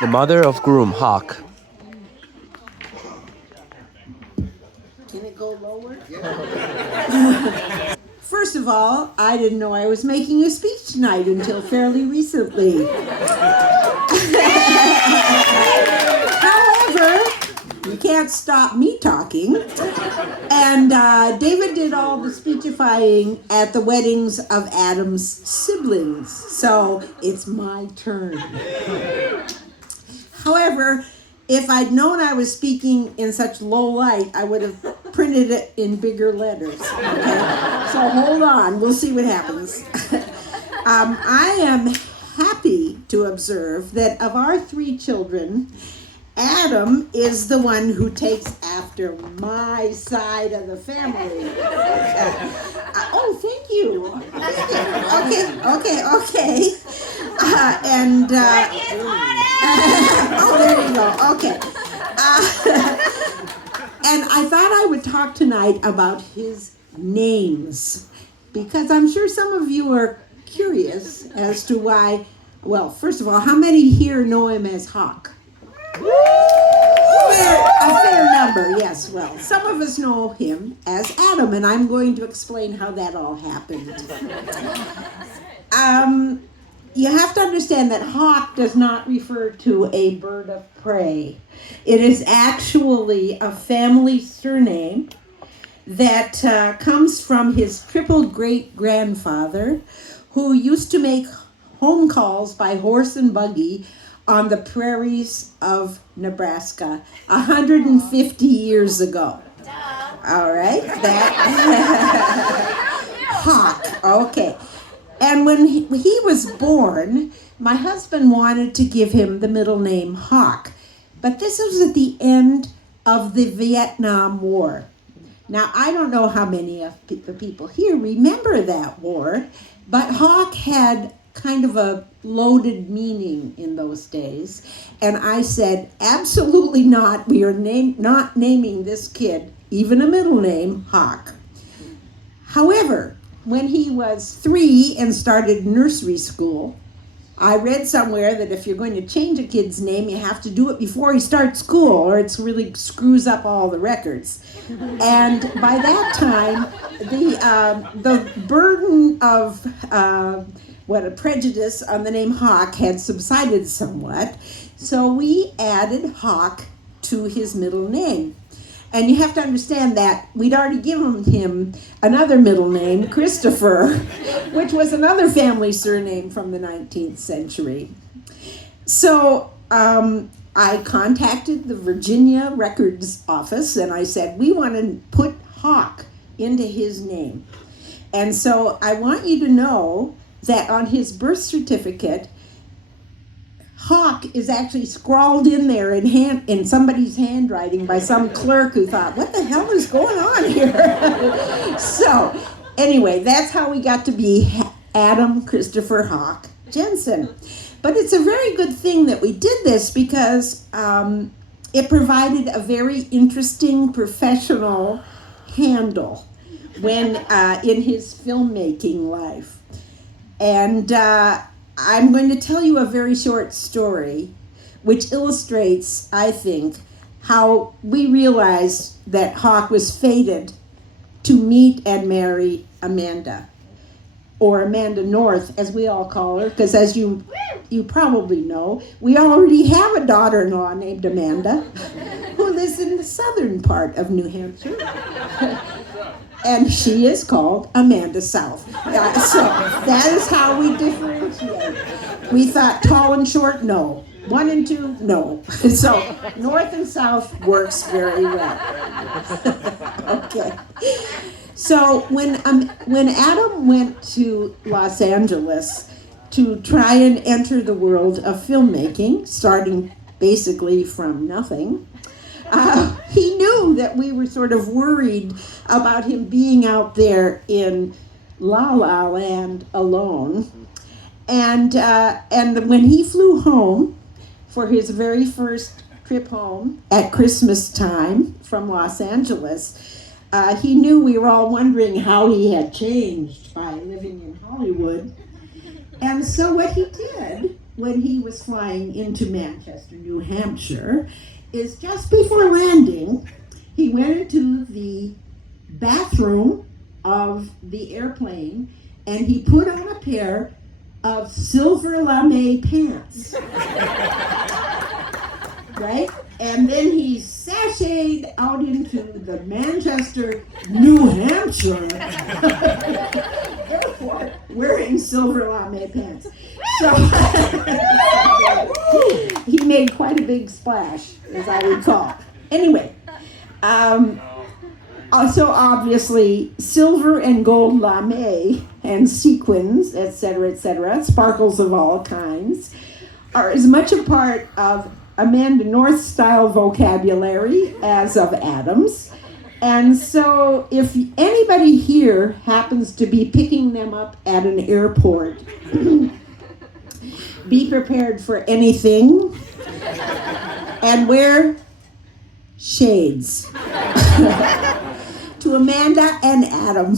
The mother of groom Hawk. Can it go lower? First of all, I didn't know I was making a speech tonight until fairly recently. However, you can't stop me talking. And David did all the speechifying at the weddings of Adam's siblings. So it's my turn. However, if I'd known I was speaking in such low light, I would have printed it in bigger letters. Okay? So hold on, we'll see what happens. I am happy to observe that of our 3 children, Adam is the one who takes after my side of the family. Oh, thank you. Okay. Oh, there you go. Okay. And I thought I would talk tonight about his names, because I'm sure some of you are curious as to why. Well, first of all, how many here know him as Hawk? A fair number, yes. Well, some of us know him as Adam, and I'm going to explain how that all happened. You have to understand that hawk does not refer to a bird of prey. It is actually a family surname that comes from his triple great-grandfather, who used to make home calls by horse and buggy on the prairies of Nebraska 150 years ago. All right, that hawk. Okay. And when he was born, my husband wanted to give him the middle name Hawk. But this was at the end of the Vietnam War. Now, I don't know how many of the people here remember that war, but Hawk had kind of a loaded meaning in those days. And I said, absolutely not. We are not naming this kid, even a middle name, Hawk. However, when he was 3 and started nursery school, I read somewhere that if you're going to change a kid's name, you have to do it before he starts school, or it really screws up all the records. And by that time, the burden of a prejudice on the name Hawk had subsided somewhat, so we added Hawk to his middle name. And you have to understand that we'd already given him another middle name, Christopher, which was another family surname from the 19th century. So I contacted the Virginia Records Office and I said, we want to put Hawk into his name. And so I want you to know that on his birth certificate, Hawk is actually scrawled in there in somebody's handwriting by some clerk who thought, what the hell is going on here? So anyway, that's how we got to be Adam Christopher Hawk Jensen. But it's a very good thing that we did this because it provided a very interesting professional handle when in his filmmaking life. And I'm going to tell you a very short story which illustrates, I think, how we realized that Hawk was fated to meet and marry Amanda, or Amanda North, as we all call her, because as you probably know, we already have a daughter-in-law named Amanda who lives in the southern part of New Hampshire. And she is called Amanda South. So that is how we differentiate. We thought tall and short, no. 1 and 2, no. So north and south works very well. Okay. So when Adam went to Los Angeles to try and enter the world of filmmaking, starting basically from nothing, he knew that we were sort of worried about him being out there in La La Land alone. And when he flew home for his very first trip home at Christmas time from Los Angeles, he knew we were all wondering how he had changed by living in Hollywood. And so what he did when he was flying into Manchester, New Hampshire, is just before landing, he went into the bathroom of the airplane and he put on a pair of silver lame pants. Right? And then he sashayed out into the Manchester, New Hampshire airport wearing silver lame pants. So he made quite a big splash, as I recall. Anyway, so obviously silver and gold lame and sequins, etc., sparkles of all kinds, are as much a part of Amanda North's style vocabulary as of Adam's. And so if anybody here happens to be picking them up at an airport, be prepared for anything and wear shades. To Amanda and Adam.